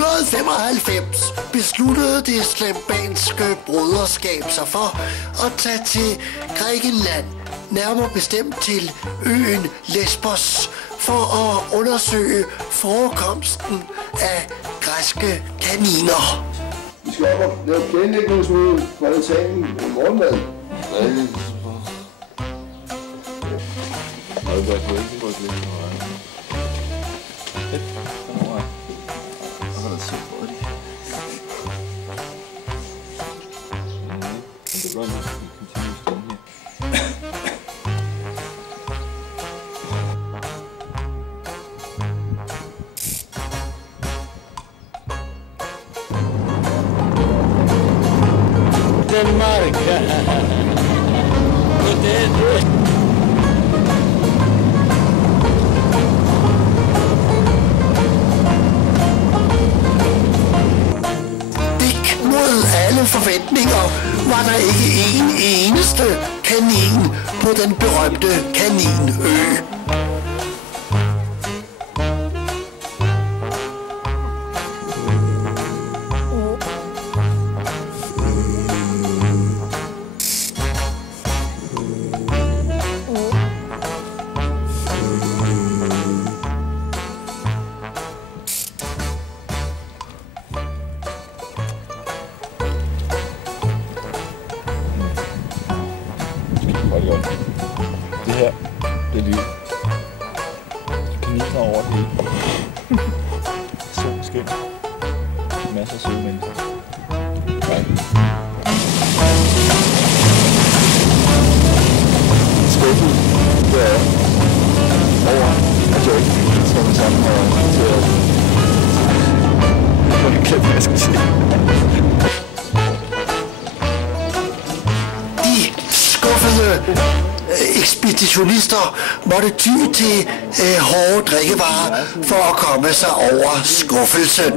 1995 besluttede det slambanske broderskab sig for at tage til Grækenland, nærmere bestemt til øen Lesbos, for at undersøge forekomsten af græske kaniner. Vi skal op og lave planlægningsmøde for altanen i morgenmad. Danmark. Stik mod alle forventninger var der ikke en eneste kanin på den berømte kaninø. Det her, det er liv. Kaniner over det hele. Sol, skin. Masser af søde mennesker. Nej. Skuffet, det er over, at jeg ikke står med sammen og til at... Jeg kan ikke, hvad jeg skal sige. Ekspeditionister måtte ty til hårde drikkevarer for at komme sig over skuffelsen.